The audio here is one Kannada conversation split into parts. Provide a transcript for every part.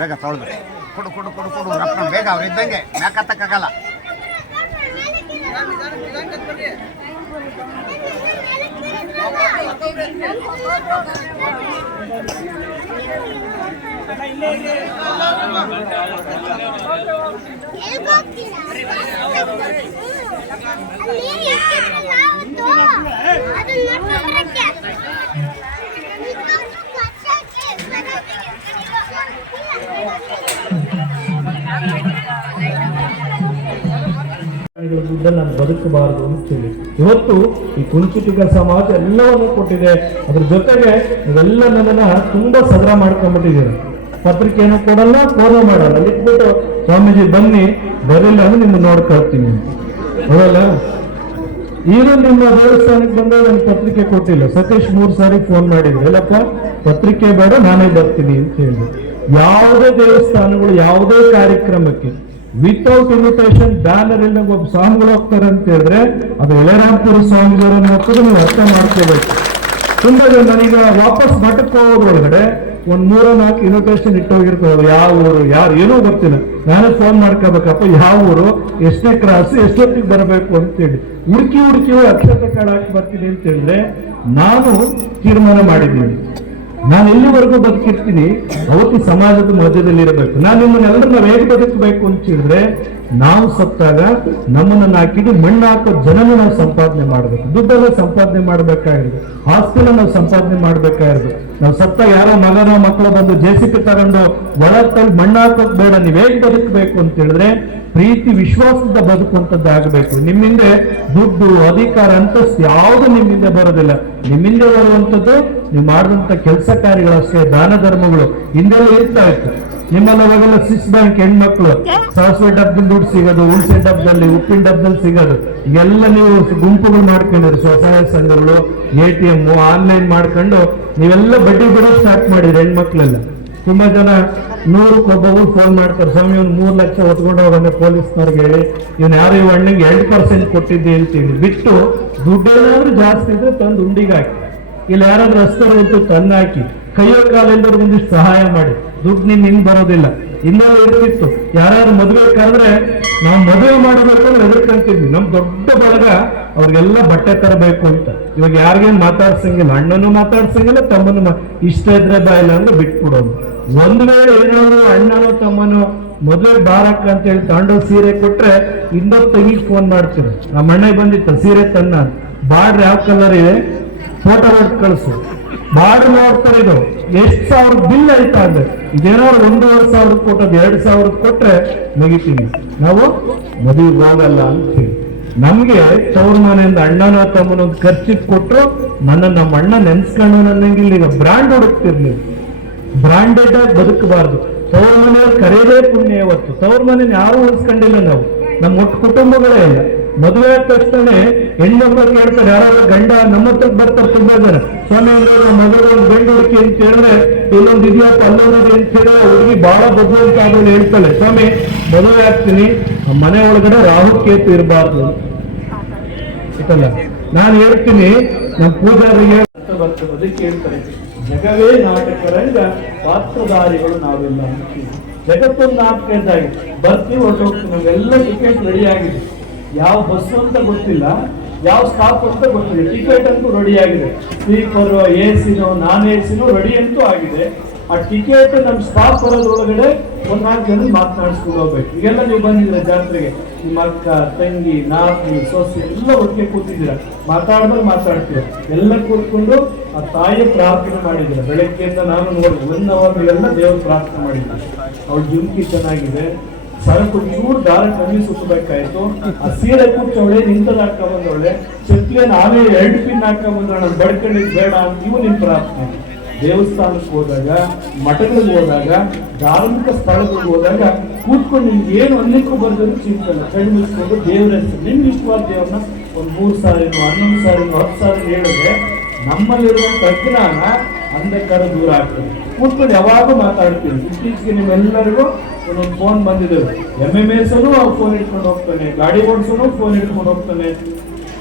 ಬೇಗ ತೊಳೆದು ಕೊಡು ಕೊಡು ಕೊಡು ಕೊಡು ರಪ್ಪ ಬೇಗ ಅವ್ರು ಇದ್ದಂಗೆ ಮ್ಯಾಕತ್ತಕ್ಕಾಗಲ್ಲ. ನಾನು ಬದುಕಬಾರದು ಅಂತೇಳಿ ಇವತ್ತು ಈ ಕುಂಚಿಟಿಗ ಸಮಾಜ ಎಲ್ಲವನ್ನು ಕೊಟ್ಟಿದೆ. ಅದ್ರ ಜೊತೆಗೆ ಇವೆಲ್ಲ ನನ್ನನ್ನ ತುಂಬಾ ಸದರ ಮಾಡ್ಕೊಂಡ್ಬಿಟ್ಟಿದ್ದೀರ. ಪತ್ರಿಕೆಯನ್ನು ಕೊಡಲ್ಲ, ಫೋನ್ ಮಾಡಲ್ಲ, ಇಟ್ಬಿಟ್ಟು ಸ್ವಾಮೀಜಿ ಬನ್ನಿ ಬರಲ್ಲ ಅಂದ್ರೆ ನಿಮ್ಗೆ ನೋಡ್ಕೊಳ್ತೀನಿ ಹೌದಲ್ಲ. ಈಗ ನಿಮ್ಮ ದೇವಸ್ಥಾನಕ್ಕೆ ಬಂದಾಗ ನಾನು ಪತ್ರಿಕೆ ಕೊಟ್ಟಿಲ್ಲ. ಸತೀಶ್ 3 ಸಾರಿ ಫೋನ್ ಮಾಡಿದ್ರು, ಎಲ್ಲಪ್ಪ ಪತ್ರಿಕೆ ಬೇಡ ನಾನೇ ಬರ್ತೀನಿ ಅಂತ ಹೇಳಿದ್ರು. ಯಾವುದೇ ದೇವಸ್ಥಾನಗಳು ಯಾವುದೇ ಕಾರ್ಯಕ್ರಮಕ್ಕೆ ವಿತೌಟ್ ಇನ್ವಿಟೇಷನ್ ಬ್ಯಾನರ್ ಇಲ್ಲ ಒಬ್ಬ ಸ್ವಾಮಿಗಳು ಹೋಗ್ತಾರೆ ಅಂತ ಹೇಳಿದ್ರೆ ಅದು ಎಳೆರಾಂಪುರ ಸ್ವಾಮಿಗಳನ್ನು ಹೋಗ್ತದೆ. ನೀವು ಅರ್ಥ ಮಾಡ್ಕೋಬೇಕು. ತುಂಬಾ ನನಗ ವಾಪಸ್ ಮಠಕ್ಕೆ ಹೋಗೋದ್ರೊಳಗಡೆ 1-4 ಇನ್ವಿಟೇಷನ್ ಇಟ್ಟೋಗಿರ್ತಾರೆ. ಯಾವ ಊರು ಯಾರು ಏನೋ ಗೊತ್ತಿಲ್ಲ. ನಾನೇ ಫೋನ್ ಮಾಡ್ಕೋಬೇಕಪ್ಪ ಯಾವ ಊರು, ಎಷ್ಟೇ ಕ್ರಾಸ್, ಎಷ್ಟೊತ್ತಿಗೆ ಬರಬೇಕು ಅಂತೇಳಿ ಹುಡುಕಿ ಅಕ್ಷತೆ ಕಾರ್ಡ್ ಹಾಕಿ ಬರ್ತೀನಿ ಅಂತ ಹೇಳಿದ್ರೆ ನಾನು ತೀರ್ಮಾನ ಮಾಡಿದ್ದೀನಿ. ನಾನು ಎಲ್ಲಿವರೆಗೂ ಬದುಕಿರ್ತೀನಿ ಅವತ್ತು ಸಮಾಜದ ಮಧ್ಯದಲ್ಲಿ ಇರಬೇಕು. ನಾನು ನಿಮ್ಮನ್ನೆಲ್ಲರೂ ನಾವು ಹೇಗೆ ಬದುಕಬೇಕು ಅಂತ ಹೇಳಿದ್ರೆ, ನಾವು ಸತ್ತಾಗ ನಮ್ಮನ್ನ ಹಾಕಿದ್ದು ಮಣ್ಣು ಹಾಕೋ ಜನನ ನಾವು ಸಂಪಾದನೆ ಮಾಡಬೇಕು. ದುಡ್ಡೆಲ್ಲ ಸಂಪಾದನೆ ಮಾಡಬೇಕಾಗಿರೋದು, ಆಸ್ತಿನ ನಾವು ಸಂಪಾದನೆ ಮಾಡಬೇಕಾಗಿರೋದು. ನಾವು ಸತ್ತಾಗ ಯಾರೋ ಮಗನ ಮಕ್ಕಳು ಬಂದು ಜೆಸಿಪಿ ತಗೊಂಡು ಒಳತ್ತಲ್ಲಿ ಮಣ್ಣು ಹಾಕೋಕ್ ಬೇಡ. ನೀವು ಹೇಗೆ ಬದುಕಬೇಕು ಅಂತ ಹೇಳಿದ್ರೆ ಪ್ರೀತಿ ವಿಶ್ವಾಸದ ಬದುಕುವಂಥದ್ದು ಆಗಬೇಕು. ನಿಮ್ಮಿಂದ ದುಡ್ಡು ಅಧಿಕಾರ ಅಂತಸ್ತು ಯಾವುದು ನಿಮ್ಮಿಂದ ಬರೋದಿಲ್ಲ. ನಿಮ್ಮಿಂದ ಬರುವಂಥದ್ದು ನೀವು ಮಾಡಿದಂಥ ಕೆಲಸ ಕಾರ್ಯಗಳಷ್ಟೇ, ದಾನ ಧರ್ಮಗಳು ಹಿಂದೆಲ್ಲ ಇರ್ತಾ ಇತ್ತು. ನಿಮ್ಮಲ್ಲಿ ಅವಾಗೆಲ್ಲ ಸ್ವಿಸ್ ಬ್ಯಾಂಕ್ ಹೆಣ್ಮಕ್ಳು ಸಾಸಿವೆ ಡಬ್ಬದಲ್ಲಿ ದುಡ್ಡು ಸಿಗೋದು, ಹುಣಸೆ ಡಬ್ಬದಲ್ಲಿ ಉಪ್ಪಿನ ಡಬ್ಬದಲ್ಲಿ ಸಿಗೋದು, ಎಲ್ಲ ನೀವು ಗುಂಪುಗಳು ಮಾಡ್ಕೊಂಡಿರಿ. ಸ್ವಸಹಾಯ ಸಂಘಗಳು, ATM, ಆನ್ಲೈನ್ ಮಾಡ್ಕೊಂಡು ನೀವೆಲ್ಲ ಬಡ್ಡಿ ಬಿಡೋದು ಸ್ಟಾರ್ಟ್ ಮಾಡಿರಿ ಹೆಣ್ಮಕ್ಳೆಲ್ಲ. ತುಂಬಾ ಜನ 100ಕ್ಕೆ ಫೋನ್ ಮಾಡ್ತಾರೆ, ಸ್ವಾಮಿ ಇವ್ನು 3 ಲಕ್ಷ ಹೊತ್ಕೊಂಡು ಹೋಗೋಣ ಪೊಲೀಸ್ನವ್ರಿಗೆ ಹೇಳಿ, ಇವನು ಯಾರು ಇವ್ ಹಣ್ಣಿಗೆ 2% ಕೊಟ್ಟಿದ್ದೆ ಅಂತೀವಿ. ಬಿಟ್ಟು ದುಡ್ಡೇನಾದ್ರೂ ಜಾಸ್ತಿ ಇದ್ರೆ ತಂದು ಉಂಡಿಗೆ ಹಾಕಿ, ಇಲ್ಲ ಯಾರಾದ್ರೂ ರಸ್ತೆ ಹೊತ್ತು ತಂದು ಹಾಕಿ, ಕೈಯೋ ಕಾಲೆಲ್ಲರೂ ಒಂದಿಷ್ಟು ಸಹಾಯ ಮಾಡಿ. ದುಡ್ಡು ನಿಮ್ಗೆ ಬರೋದಿಲ್ಲ. ಇನ್ನೂ ಇರ್ತಿತ್ತು, ಯಾರ್ಯಾರು ಮದುವೆ ಕರೆದ್ರೆ ನಾವು ಮದುವೆ ಮಾಡಬೇಕಂದ್ರೆ ಎದುರ್ಕೊಂತಿದ್ವಿ. ನಮ್ ದೊಡ್ಡ ಬಳಗ ಅವ್ರಿಗೆಲ್ಲ ಬಟ್ಟೆ ತರಬೇಕು ಅಂತ. ಇವಾಗ ಯಾರಿಗೇನು ಮಾತಾಡ್ಸಂಗಿಲ್ಲ, ಅಣ್ಣನೂ ಮಾತಾಡ್ಸಂಗಿಲ್ಲ, ತಮ್ಮನು ಇಷ್ಟ ಇದ್ರೆ ಬಾಯಿಲ್ಲ ಅಂದ್ರೆ ಬಿಟ್ಬಿಡೋದು. ಒಂದ್ ವೇಳೆ ಏನಾದ್ರು ಅಣ್ಣನೋ ತಮ್ಮನೋ ಮದುವೆ ಬಾರಕ್ಕ ಅಂತ ಹೇಳಿ ತಗೊಂಡು ಸೀರೆ ಕೊಟ್ರೆ ಇನ್ನೊಂದು ತೆಗಿಗೆ ಫೋನ್ ಮಾಡ್ತೀವಿ. ನಮ್ಮ ಅಣ್ಣ ಬಂದಿತ್ತು ಸೀರೆ ತನ್ನ, ಬಾರ್ಡ್ರ್ ಯಾವ ಕಲರ್ ಇದೆ ಫೋಟೋ ಹೊಟ್ಟು ಕಳಿಸು, ಬಾರ್ಡ್ರ್ ನೋಡ್ತಾರೆ. ಇದು ಎಷ್ಟು ಸಾವಿರ ಬಿಲ್ ಆಯ್ತಾ ಅಂದ್ರೆ ಇದೇನಾದ್ರು 1,500 ಕೊಟ್ಟದ್ದು 2,000 ಕೊಟ್ರೆ ಮುಗಿತೀವಿ, ನಾವು ಮದುವೆ ಹೋಗಲ್ಲ ಅಂತೀವಿ. ನಮ್ಗೆ ತವ್ರ ಮನೆಯಿಂದ ಅಣ್ಣನ ತಮ್ಮನ ಒಂದು ಖರ್ಚಿಗೆ ಕೊಟ್ಟರು ನಮ್ಮ ಅಣ್ಣ ನೆನ್ಸ್ಕೊಂಡು ಅನ್ನಂಗಿಲ್ಲ. ಈಗ ಬ್ರಾಂಡ್ ಹುಡುಕ್ತಿರ್ಲಿ, ಬ್ರಾಂಡೆಡ್ ಆಗಿ ಬದುಕಬಾರ್ದು. ತವ್ರ ಮನೆಯವ್ರು ಕರೆಯದೇ ಪುಣ್ಯ. ಇವತ್ತು ತವ್ರ ಮನೆ ಯಾರು ಉಳಿಸ್ಕೊಂಡಿಲ್ಲ ನಾವು, ನಮ್ಮ ಒಟ್ಟು ಕುಟುಂಬಗಳೇ ಇಲ್ಲ. ಮದುವೆ ಆದ ತಕ್ಷಣ ಹೆಣ್ಮಕ್ಳು ಕೇಳ್ತಾರೆ, ಯಾರಾದ್ರೂ ಗಂಡ ನಮ್ಮ ಹತ್ರಕ್ಕೆ ಬರ್ತಾರೆ ತುಂಬಾ ಜನ. ಸ್ವಾಮಿ ಮಗಳು ಒಂದು ಗಂಡು ಹುಡುಕಿ ಅಂತ ಹೇಳಿದ್ರೆ ಇಲ್ಲೊಂದು ಇದೆಯಪ್ಪ ಅಲ್ಲೊಂದು ಅಂತ ಹೇಳಿದ್ರೆ ಹುಡುಗಿ ಬಹಳ ಬದುವಂತ ಆಗೋದು ಹೇಳ್ತಾಳೆ, ಸ್ವಾಮಿ ಮದುವೆ ಆಗ್ತೀನಿ ಮನೆ ಒಳಗಡೆ ರಾಹು ಕೇತು ಇರಬಾರ್ದು ಆಯ್ತಲ್ಲ. ನಾನು ಹೇಳ್ತೀನಿ ನಮ್ಮ ಪೂಜಾರಿಗೆ ಬರ್ತದೆ, ಅದಕ್ಕೆ ಹೇಳ್ತಾರೆ ಜಗವೇ ನಾಟಕ ರಂಗ ಪಾತ್ರಧಾರಿಗಳು ನಾವೆಲ್ಲ ಅಂತೀವಿ. ಜಗತ್ತೊಂದು ನಾಟಕ ಇದ್ದಾಗಿ ಬರ್ತೀವಿ, ಹೊರಟೋಗ್ತೀವಿ. ನಾವೆಲ್ಲ ಟಿಕೆಟ್ ರೆಡಿ ಆಗಿದೆ, ಯಾವ ಬಸ್ ಅಂತ ಗೊತ್ತಿಲ್ಲ, ಯಾವ ಸ್ಟಾಪ್ ಅಂತ ಗೊತ್ತಿಲ್ಲ, ಟಿಕೆಟ್ ಅಂತೂ ರೆಡಿ ಆಗಿದೆ. ಸ್ಲೀಪರ್, AC-ನೋ ನಾನ್ AC-ನೋ ರೆಡಿ ಅಂತೂ ಆಗಿದೆ. ಆ ಟಿಕೆಟ್ ನಮ್ಮ ಸ್ಟಾಪ್ ಬರೋದ್ರೊಳಗಡೆ 1-4 ಜನ ಮಾತನಾಡಿಸ್ಕೊಂಡು ಹೋಗ್ಬೇಕು. ಈಗೆಲ್ಲ ನೀವು ಬಂದಿದ್ದೀರ ಜಾತ್ರೆಗೆ, ನಿಮ್ಮ ಅಕ್ಕ, ತಂಗಿ, ನಾಲ್ಕು, ಸೊಸೆ ಎಲ್ಲ ಒಟ್ಟಿಗೆ ಕೂತಿದ್ದೀರ, ಮಾತಾಡ್ತೀರ. ಎಲ್ಲ ಕೂತ್ಕೊಂಡು ಆ ತಾಯಿಯ ಪ್ರಾರ್ಥನೆ ಮಾಡಿದ್ದೀರ. ಬೆಳಗ್ಗೆಯಿಂದ ನಾನು ನೋಡಿ 1 hour ಎಲ್ಲ ದೇವ್ರ ಪ್ರಾರ್ಥನೆ ಮಾಡಿದ್ದಾರೆ. ಅವ್ಳ ಜುಮ್ಕಿ ಚೆನ್ನಾಗಿದೆ, ಸರಕು ಚೂರು ದಾರ ಕಮ್ಮಿ ಸುತ್ತಬೇಕಾಯ್ತು. ಆ ಸೀರೆ ಕೂರ್ಚವಳೆ ನಿಂತದ ಹಾಕೊಂಬಂದವಳೆ, ಚಕ್ಲಿಯನ್ನು ಆಮೇಲೆ 2 ಪಿನ್ ಹಾಕೊಂಬಂದ್ರೆ ನಾನು ಬಡ್ಕೊಂಡಿದ್ದು ಬೇಡ ಅಂತ ಇವು ನಿಮ್ ಪ್ರಾರ್ಥನೆ. ದೇವಸ್ಥಾನಕ್ಕೆ ಹೋದಾಗ, ಮಠಗಳಿಗೆ ಹೋದಾಗ, ಧಾರ್ಮಿಕ ಸ್ಥಳಗಳಿಗೆ ಹೋದಾಗ ಕೂತ್ಕೊಂಡು ನಿಮ್ಗೆ ಏನು ಅನ್ಲಿಕ್ಕೂ ಬರ್ದ್ರು ಚಿಂತಲ್ಲ, ಕಣ್ಮಿಸ್ಕೊಂಡು ದೇವರ ಹೆಸರು ನಿಮ್ಗೆ ಇಷ್ಟವಾದ ದೇವ್ರನ್ನ ಒಂದು 3 ಸಾವಿರನೋ 11 ಸಾವಿರನೋ 10 ಸಾವಿರ ಹೇಳಿದ್ರೆ ನಮ್ಮಲ್ಲಿರುವಂತ ಅಜ್ಞಾನ ಅಂಧಕಾರ ದೂರ ಆಗ್ತದೆ. ಕೂತ್ಕೊಂಡು ಯಾವಾಗೂ ಮಾತಾಡ್ತೀವಿ. ಇತ್ತೀಚೆಗೆ ನಿಮ್ಮೆಲ್ಲರಿಗೂ ಒಂದೊಂದು ಫೋನ್ ಬಂದಿದ್ದೇವೆ. MMS ಫೋನ್ ಇಟ್ಕೊಂಡು ಹೋಗ್ತಾನೆ, ಗಾಡಿ ಓಡಿಸೋನು ಫೋನ್ ಇಟ್ಕೊಂಡು ಹೋಗ್ತಾನೆ,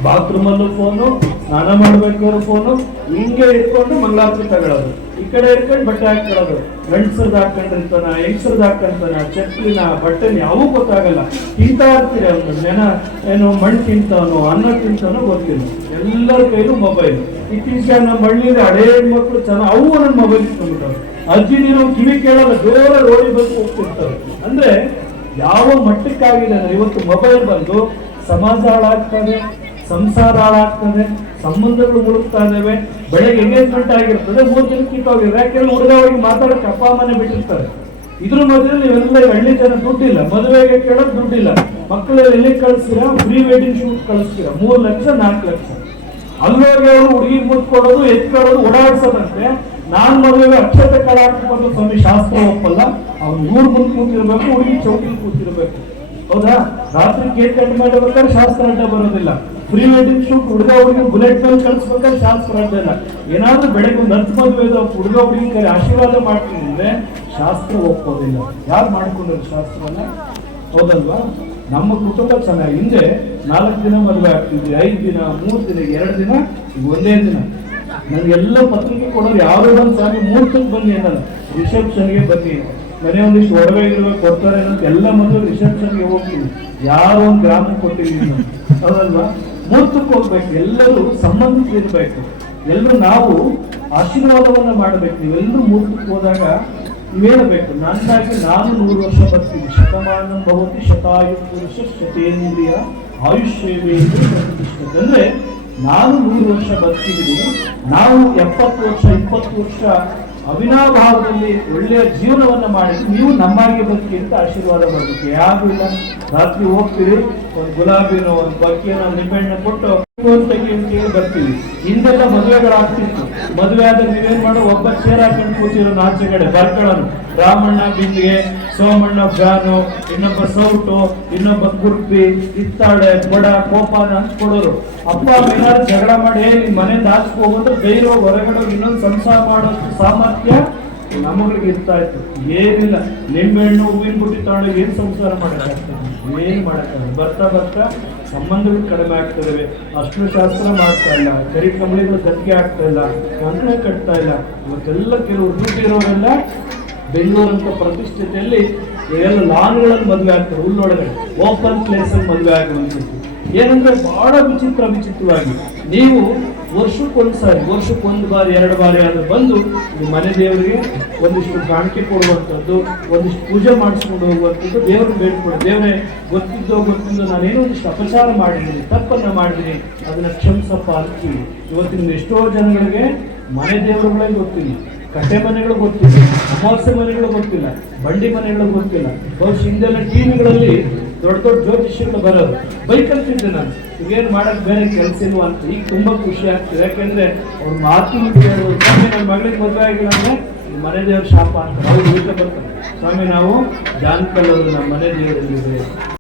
ಬಾತ್ರೂಮಲ್ಲೂ ಫೋನು, ಸ್ನಾನ ಮಾಡ್ಬೇಕಾದ್ರೂ ಫೋನು, ಹಿಂಗೆ ಇಟ್ಕೊಂಡು ಮಂಗಳಾರತಿ ತಗೊಳ್ಳೋದು, ಈ ಕಡೆ ಇಟ್ಕೊಂಡು ಬಟ್ಟೆ ಹಾಕೊಳ್ಳೋದು. ಗಂಡಸರ್ದು ಹಾಕೊಂಡಿರ್ತಾನ, ಹೆಂಗಸರ್ದು ಹಾಕೊಂತಾನ, ಚಪ್ಪಲಿನ ಬಟ್ಟೆನ ಯಾವೂ ಗೊತ್ತಾಗಲ್ಲ. ತಿಂತಾ ಇರ್ತೀರಿ, ಅವ್ನು ನೆನ ಏನು ಮಣ್ಣು ತಿಂತಾನೋ ಅನ್ನ ತಿಂತಾನೋ ಗೊತ್ತಿಲ್ಲ. ಎಲ್ಲರ ಕೈಲೂ ಮೊಬೈಲ್. ಇತ್ತೀಚೆಗೆ ನಮ್ಮ ಹಳ್ಳಿಯಲ್ಲಿ ಹಳೇ ಹೆಣ್ಮಕ್ಳು ಚೆನ್ನಾಗಿ ಅವು ನನ್ನ ಮೊಬೈಲ್ ಇಟ್ಕೊಂಡ್ಬಿಟ್ಟವ್ರು. ಅಜ್ಜಿ ನೀರು ಕಿವಿ ಕೇಳಲ್ಲ, ಜೋರ ರೋಡಿ ಬಂದು ಹೋಗ್ತಿರ್ತಾರೆ. ಅಂದ್ರೆ ಯಾವ ಮಟ್ಟಕ್ಕಾಗಿದೆ ಅಂದ್ರೆ ಇವತ್ತು ಮೊಬೈಲ್ ಬಂದು ಸಮಾಜ ಹಾಳಾಗ್ತದೆ, ಸಂಸಾರ ಹಾಳಾಗ್ತದೆ, ಸಂಬಂಧಗಳು ಮುಳುಗ್ತಾ ಇದಾವೆ. ಬೆಳಗ್ಗೆ ಎಂಗೇಜ್ಮೆಂಟ್ ಆಗಿರ್ತದೆ, 3 ದಿನ ಕಿತ್ತೋಗಿದ್ರೆ ಯಾಕೆಂದ್ರೆ ಹುಡುಗ ಹೋಗಿ ಮಾತಾಡಕ್ಕೆ ಅಪ್ಪ ಅಮ್ಮನೆ ಬಿಟ್ಟಿರ್ತಾರೆ. ಇದ್ರ ಮಧ್ಯೆ ನೀವೆಲ್ಲ ಹಳ್ಳಿ ಜನ ದುಡ್ಡಿಲ್ಲ, ಮದುವೆಗೆ ಕೇಳೋದು ದುಡ್ಡಿಲ್ಲ, ಮಕ್ಕಳೆಲ್ಲ ಎಲ್ಲಿ ಕಳಿಸ್ತೀರಾ? ಪ್ರೀ ವೆಡ್ಡಿಂಗ್ ಶೂಟ್ ಕಳಿಸ್ತೀರಾ, 3 ಲಕ್ಷ 4 ಲಕ್ಷ. ಅಲ್ಲೋಗಿ ಅವರು ಹುಡುಗಿ ಮುಟ್ಕೊಡೋದು, ಎತ್ಕೊಳ್ಳೋದು, ಓಡಾಡ್ಸೋದಂತೆ. ನಾನ್ ಮದುವೆಗೆ ಅಕ್ಷತೆ ಕಳ ಹಾಕ್ಕೊಂಡು ಸ್ವಾಮಿ ಶಾಸ್ತ್ರ ಒಪ್ಪಲ್ಲ, ಅವ್ನು ಊರ್ ಮುಂದೆ ಕೂತಿರ್ಬೇಕು, ಹುಡುಗಿ ಚೌಕಿಲಿ ಕೂತಿರ್ಬೇಕು. ಹೌದಾ? ರಾತ್ರಿ ಕೇಕ್ ಕಟ್ ಮಾಡಬೇಕಾದ್ರೆ ಶಾಸ್ತ್ರ ಅಡ್ಡ ಬರೋದಿಲ್ಲ. ಪ್ರೀ ವೆಡ್ಡಿಂಗ್ ಶೂಟ್ ಹುಡುಗ ಹುಡುಗಿ ಬುಲೆಟ್ ಮೇಲೆ ಕಳಿಸ್ಬೇಕಾದ್ರೆ ಶಾಸ್ತ್ರ ಅಡ್ಡ ಇಲ್ಲ. ಏನಾದ್ರೂ ಬೆಳಗ್ಗೆ ಒಂದು 10 ಮದುವೆ ಹುಡುಗ ಹುಡುಗಿ ಕೈ ಆಶೀರ್ವಾದ ಮಾಡ್ತೀನಿ ಅಂದ್ರೆ ಶಾಸ್ತ್ರ ಒಪ್ಪೋದಿಲ್ಲ. ಯಾರು ಮಾಡ್ಕೊಂಡ್ರು ಶಾಸ್ತ್ರವನ್ನ? ಹೌದಲ್ವಾ? ನಮ್ಮ ಕುಟುಂಬ ಚೆನ್ನಾಗಿ ಹಿಂದೆ 4 ದಿನ ಮದುವೆ ಆಗ್ತಿದ್ವಿ, 5 ದಿನ, 3 ದಿನ, 2 ದಿನ, ಒಂದೇ ದಿನ. ನನಗೆಲ್ಲ ಪತ್ರಿಕೆ ಕೊಡೋರು ಯಾರು ಬಂದು ಸ್ವಾಮಿ ಮುಹೂರ್ತಕ್ಕೆ ಬನ್ನಿ ಅನ್ನಲ್ಲ, ರಿಸೆಪ್ಷನ್ಗೆ ಬನ್ನಿ. ಮನೆ ಒಂದಿಷ್ಟು ಒಡವೆ ಇರುವಾಗ ಕೊಡ್ತಾರೆ ಅಂತ ಎಲ್ಲ ಮದುವೆ ರಿಸೆಪ್ಷನ್ಗೆ ಹೋಗ್ತೀವಿ. ಯಾರೋ ಒಂದು ಗ್ರಾಮ ಕೊಟ್ಟಿದ್ದೀವಿ ನಾವು, ಹೌದಲ್ವಾ? ಮುಹೂರ್ತಕ್ಕೆ ಹೋಗ್ಬೇಕು, ಎಲ್ಲರೂ ಸಂಬಂಧಿಸಿರ್ಬೇಕು. ಎಲ್ಲರೂ ನಾವು ಆಶೀರ್ವಾದವನ್ನ ಮಾಡಬೇಕು. ನೀವೆಲ್ಲರೂ ಮೂರ್ತಕ್ಕೆ ಹೋದಾಗ ನೀವು ಹೇಳಬೇಕು, ನನ್ನಾಗಿ ನಾನು 100 ವರ್ಷ ಬರ್ತೀನಿ. ಶತಮಾನ ಭವತಿ ಶತಾಯು ಪುರುಷ ಶತೇಂದ್ರಿಯ ಆಯುಷ್ಯವೇಂದ್ರ ಪ್ರತಿಷ್ಠಿತ. ಅಂದ್ರೆ ನಾನು 100 ವರ್ಷ ಬರ್ತಿದ್ದೀನಿ, ನಾವು 70 ವರ್ಷ 20 ವರ್ಷ ಅವಿನಾಭಾವದಲ್ಲಿ ಒಳ್ಳೆಯ ಜೀವನವನ್ನ ಮಾಡಿದ್ರೆ ನೀವು ನಮ್ಮಾಗೆ ಬದುಕಿ ಅಂತ ಆಶೀರ್ವಾದ ಮಾಡಬೇಕು. ಯಾರು ಇಲ್ಲ, ರಾತ್ರಿ ಹೋಗ್ತೀರಿ, ಒಂದು ಗುಲಾಬಿನೋ ಒಂದು ಬಕ್ಕಿನೋ ನಿಂಬೆಹಣ್ಣು ಕೊಟ್ಟು ಅಂತ ಬರ್ತೀವಿ. ಹಿಂದೆಲ್ಲ ಮದುವೆಗಳಾಗ್ತಿತ್ತು. ಮದುವೆ ಆದ್ರೆ ನೀವೇನ್ ಮಾಡೋ, ಒಬ್ಬ ಚೇರ್ ಹಾಕೊಂಡು ಕೂತಿರೋ ಆಚೆಗಡೆ ಬರ್ಕೊಳ್ಳೋನು, ರಾಮಣ್ಣ ಬಿಂದಿಗೆ, ಸೋಮಣ್ಣ ಫ್ಯಾನು, ಇನ್ನೊಬ್ಬ ಸೌಟು, ಇನ್ನೊಬ್ಬ ಕುರ್ಪಿ, ಕಿತ್ತಾಳೆ, ಕೊಡ, ಕೋಪಾನ ಅಂತ ಕೊಡೋರು. ಅಪ್ಪ ಏನಾದ್ರು ಜಗಳ ಮಾಡಿ ನಿಮ್ ಮನೆ ದಾಚ್ಕೊ ಹೋಗೋದು, ಧೈರ್ಯ ಹೊರಗಡೆ ಇನ್ನೊಂದು ಸಂಸಾರ ಮಾಡೋಷ್ಟು ಸಾಮರ್ಥ್ಯ ನಮಗಳಿಗೆ ಇರ್ತಾ ಇತ್ತು. ಏನಿಲ್ಲ, ನಿಂಬೆಹಣ್ಣು ಹೂವಿನ ಬುಟ್ಟಿ ತಗೊಂಡು ಏನ್ ಸಂಸಾರ ಮಾಡಕ್ಕಾಗ್ತದೆ? ಏನ್ ಮಾಡಕ್ಕಾಗಲ್ಲ. ಬರ್ತಾ ಬರ್ತಾ ಸಂಬಂಧಗಳು ಕಡಿಮೆ ಆಗ್ತದೆ. ಅಷ್ಟು ಶಾಸ್ತ್ರ ಮಾಡ್ತಾ ಇಲ್ಲ, ಕರಿ ಕಂಬಳಿಗಳು ಗಟ್ಟಿಗೆ ಆಗ್ತಾ ಇಲ್ಲ, ಕಂಕಣ ಕಟ್ತಾ ಇಲ್ಲ. ಇವತ್ತೆಲ್ಲ ಕೆಲವರು ದುಡ್ಡಿರೋರೆಲ್ಲ ಬೆಂಗಳೂರಂತ ಪ್ರತಿಷ್ಠಿತೆಯಲ್ಲಿ ಎಲ್ಲ ಲಾನ್ಗಳಲ್ಲಿ ಮದುವೆ ಆಗ್ತಾರೆ, ಹುಲ್ಲೊಳಗಡೆ ಓಪನ್ ಪ್ಲೇಸ್ ಅಲ್ಲಿ ಮದುವೆ ಆಗುವಂಥದ್ದು. ಏನಂದ್ರೆ ಬಹಳ ವಿಚಿತ್ರವಾಗಿ ನೀವು ವರ್ಷಕ್ಕೊಂದ್ಸಾರಿ, ವರ್ಷಕ್ಕೊಂದು ಬಾರಿ 2 ಬಾರಿ ಆದ್ರೂ ಬಂದು ಈ ಮನೆ ದೇವರಿಗೆ ಒಂದಿಷ್ಟು ಕಾಣಿಕೆ ಕೊಡುವಂಥದ್ದು, ಒಂದಿಷ್ಟು ಪೂಜೆ ಮಾಡಿಸ್ಕೊಂಡು ಹೋಗುವಂಥದ್ದು, ದೇವ್ರನ್ನ ಬೇಡ್ಕೊಳ್ಳಿ. ದೇವರೇ, ಗೊತ್ತಿದ್ದೋ ನಾನೇನೋ ಒಂದಿಷ್ಟು ಅಪಚಾರ ಮಾಡಿದ್ದೀನಿ, ತಪ್ಪನ್ನ ಮಾಡಿದ್ದೀನಿ, ಅದನ್ನ ಕ್ಷಮಿಸಪ್ಪ ಅಂತೀವಿ. ಇವತ್ತಿನ ಎಷ್ಟೋ ಜನಗಳಿಗೆ ಮನೆ ದೇವರುಗಳೇ ಗೊತ್ತಿಲ್ಲ, ಕಟ್ಟೆ ಮನೆಗಳು ಗೊತ್ತಿಲ್ಲ, ಅಮಾವಾಸ್ಯೆ ಮನೆಗಳು ಗೊತ್ತಿಲ್ಲ, ಬಂಡಿ ಮನೆಗಳು ಗೊತ್ತಿಲ್ಲ. ಬಹುಶಃ ಹಿಂದೆಲ್ಲ ಟಿವಿಗಳಲ್ಲಿ ದೊಡ್ಡ ಜ್ಯೋತಿಷ್ಯಗಳು ಬರೋದು, ಬೈಕಂತಿದ್ದೆ ನಾನು, ಇವೇನು ಮಾಡಕ್ ಬೇರೆ ಕೆಲಸ ಇಲ್ವಾ ಅಂತ. ಈಗ ತುಂಬಾ ಖುಷಿ ಆಗ್ತದೆ. ಯಾಕೆಂದ್ರೆ ಅವ್ರ ಮಾತು ಹೇಳೋದು, ಸ್ವಾಮಿ ನನ್ನ ಮಗಳಿಗೆ ಮದುವೆ ಆಗಿಲ್ಲ ಅಂದ್ರೆ ಮನೆ ದೇವ್ರ ಶಾಪ ಅಂತ ಅವ್ರು ಬರ್ತಾರೆ. ಸ್ವಾಮಿ ನಾವು ಜಾನ್ಕಲ್ ಅವರು ನಮ್ಮ ಮನೆ ದೇವರಲ್ಲಿ